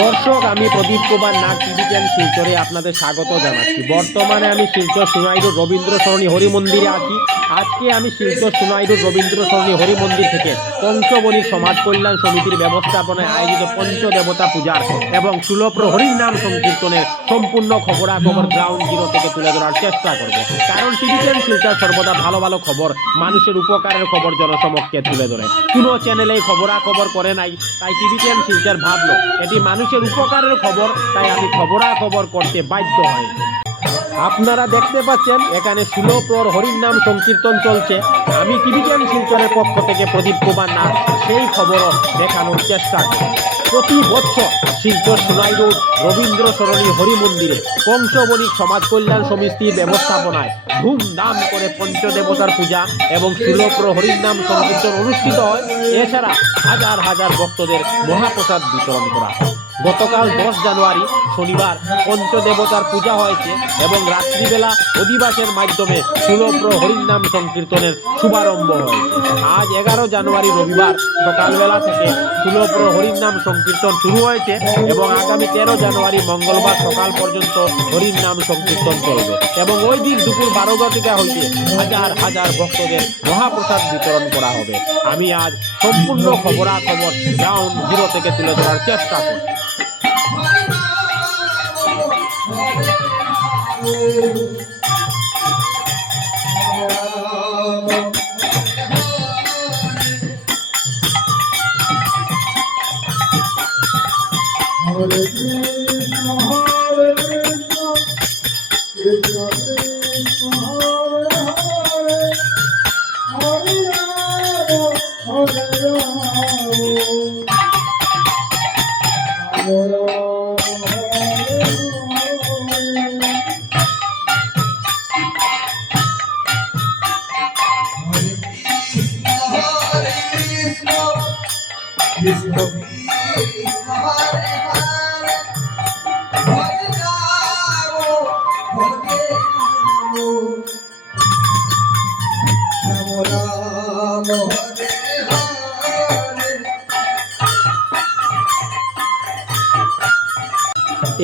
দর্শক, আমি প্রদীপ কুমার নাগ টিভি10 শিলচরে আপনাদের স্বাগত জানাচ্ছি। বর্তমানে আমি শিলচর সোনাইরুর রবীন্দ্র সরণী হরি মন্দিরে আছি। আজকে আমি শিলচর সোনাইরুর রবীন্দ্র সরণী হরি মন্দির থেকে কংসবণিক সমাজ কল্যাণ সমিতির ব্যবস্থাপনায় আয়োজিত পঞ্চদেবতা পূজার এবং সুলপ্র হরির নাম সংকীর্তনের সম্পূর্ণ খবরাখবর গ্রাউন্ড জিরো থেকে তুলে ধরার চেষ্টা করব। কারণ টিভি10 শিলচর সর্বদা ভালো ভালো খবর, মানুষের উপকারের খবর জনসমক্ষে তুলে ধরে। কোনো চ্যানেলেই খবরাখবর করে নাই, তাই টিভি10 শিলচর ভাবলো এটি মানুষের উপকারের খবর, তাই আমি খবরাখবর করতে বাধ্য হই। আপনারা দেখতে পাচ্ছেন এখানে সুলপ্রর হরির নাম সংকীর্তন চলছে। আমি টিভি10 শিলচরের পক্ষ থেকে প্রদীপ কুমার নাগ সেই খবরও দেখানোর চেষ্টা করি। প্রতি বছর শিলচর সোনাইরুর রবীন্দ্র সরণী হরি মন্দিরে কংসবণিক সমাজ কল্যাণ সমিতির ব্যবস্থাপনায় ধুমধাম করে পঞ্চদেবতার পূজা এবং সুলপ্র হরির নাম সংকীর্তন অনুষ্ঠিত হয়। এছাড়া হাজার হাজার ভক্তদের মহাপ্রসাদ বিতরণ করা হয়। গতকাল 10 জানুয়ারি শনিবার পঞ্চদেবতার পূজা হয়েছে এবং রাত্রিবেলা অধিবাসের মাধ্যমে সুলপ্র হরির নাম সংকীর্তনের শুভারম্ভ হয়েছে। আজ 11 জানুয়ারি রবিবার সকালবেলা থেকে সুলপ্র হরির নাম সংকীর্তন শুরু হয়েছে এবং আগামী 13 জানুয়ারি মঙ্গলবার সকাল পর্যন্ত হরির নাম সংকীর্তন চলবে এবং ওই দিন দুপুর 12টা হইতে হাজার হাজার ভক্তদের মহাপ্রসাদ বিতরণ করা হবে। আমি আজ সম্পূর্ণ খবরাখবর গ্রাউন্ড জিরো থেকে তুলে ধরার চেষ্টা করি।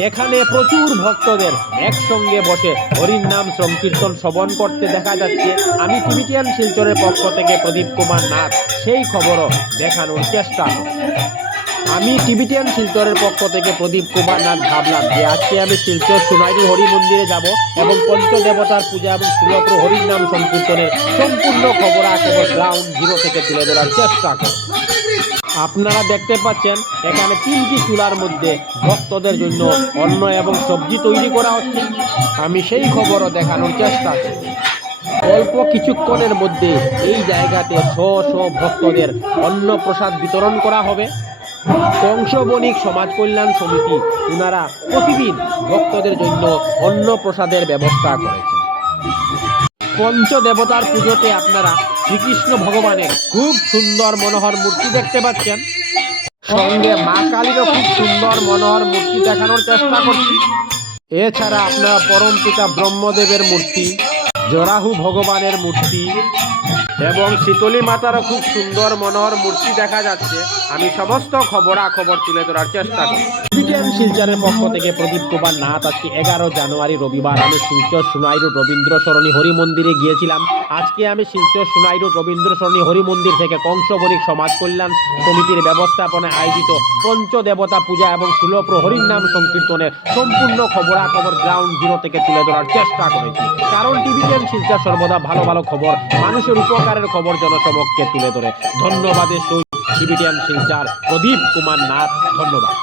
এখানে প্রচুর ভক্তদের একসঙ্গে বসে হরির নাম সংকীর্তন শ্রবণ করতে দেখা যাচ্ছে। আমি টিভি10 শিলচরের পক্ষ থেকে প্রদীপ কুমার নাগ সেই খবরও দেখানোর চেষ্টা করি। আমি টিভি10 শিলচরের পক্ষ থেকে প্রদীপ কুমার নাগ ভাবলাম যে আজকে আমি শিলচর সোনাইরুর হরি মন্দিরে যাব এবং পঞ্চদেবতার পূজা এবং সুলপ্র হরির নাম সংকীর্তনের সম্পূর্ণ খবরাখবর গ্রাউন্ড জিরো থেকে তুলে ধরার চেষ্টা করি। আপনারা দেখতে পাচ্ছেন এখানে 3টি চুলার মধ্যে ভক্তদের জন্য অন্ন এবং সবজি তৈরি করা হচ্ছে। আমি সেই খবরও দেখানোর চেষ্টা করি। অল্প কিছুক্ষণের মধ্যে এই জায়গাতে শো ভক্তদের অন্ন প্রসাদ বিতরণ করা হবে। কংসবণিক সমাজ কল্যাণ সমিতি ওনারা প্রতিদিন ভক্তদের জন্য অন্ন প্রসাদের ব্যবস্থা করেছে। পঞ্চদেবতার পুজোতে আপনারা শ্রীকৃষ্ণ ভগবানের খুব সুন্দর মনোহর মূর্তি দেখতে পাচ্ছেন, সঙ্গে মা কালীরও খুব সুন্দর মনোহর মূর্তি দেখানোর চেষ্টা করছি। এছাড়া আপনারা পরমপিতা ব্রহ্মদেবের মূর্তি, জরাহু ভগবানের মূর্তি এবং শীতলী মাতারও খুব সুন্দর মনোহর মূর্তি দেখা যাচ্ছে। আমি সমস্ত খবরাখবর তুলে ধরার চেষ্টা করি। টিভি10 শিলচরের পক্ষ থেকে প্রদীপ কুমার নাথ। আজকে 11 জানুয়ারি রবিবার আমি শিলচর সোনাইরুর রবীন্দ্র সরণী হরি মন্দিরে গিয়েছিলাম। আজকে আমি শিলচর সোনাইরুর রবীন্দ্র সরণী হরি মন্দির থেকে কংসবণিক সমাজ কল্যাণ সমিতির ব্যবস্থাপনায় আয়োজিত পঞ্চদেবতা পূজা এবং সুলপ্র হরির নাম সংকীর্তনের সম্পূর্ণ খবরাখবর গ্রাউন্ড জিরো থেকে তুলে ধরার চেষ্টা করেছি। কারণ টিভি10 শিলচর সর্বদা ভালো ভালো খবর, মানুষের উপকারের খবর জনসমক্ষে তুলে ধরে। ধন্যবাদের সহিত টিভি10 শিলচর প্রদীপ কুমার নাথ। ধন্যবাদ।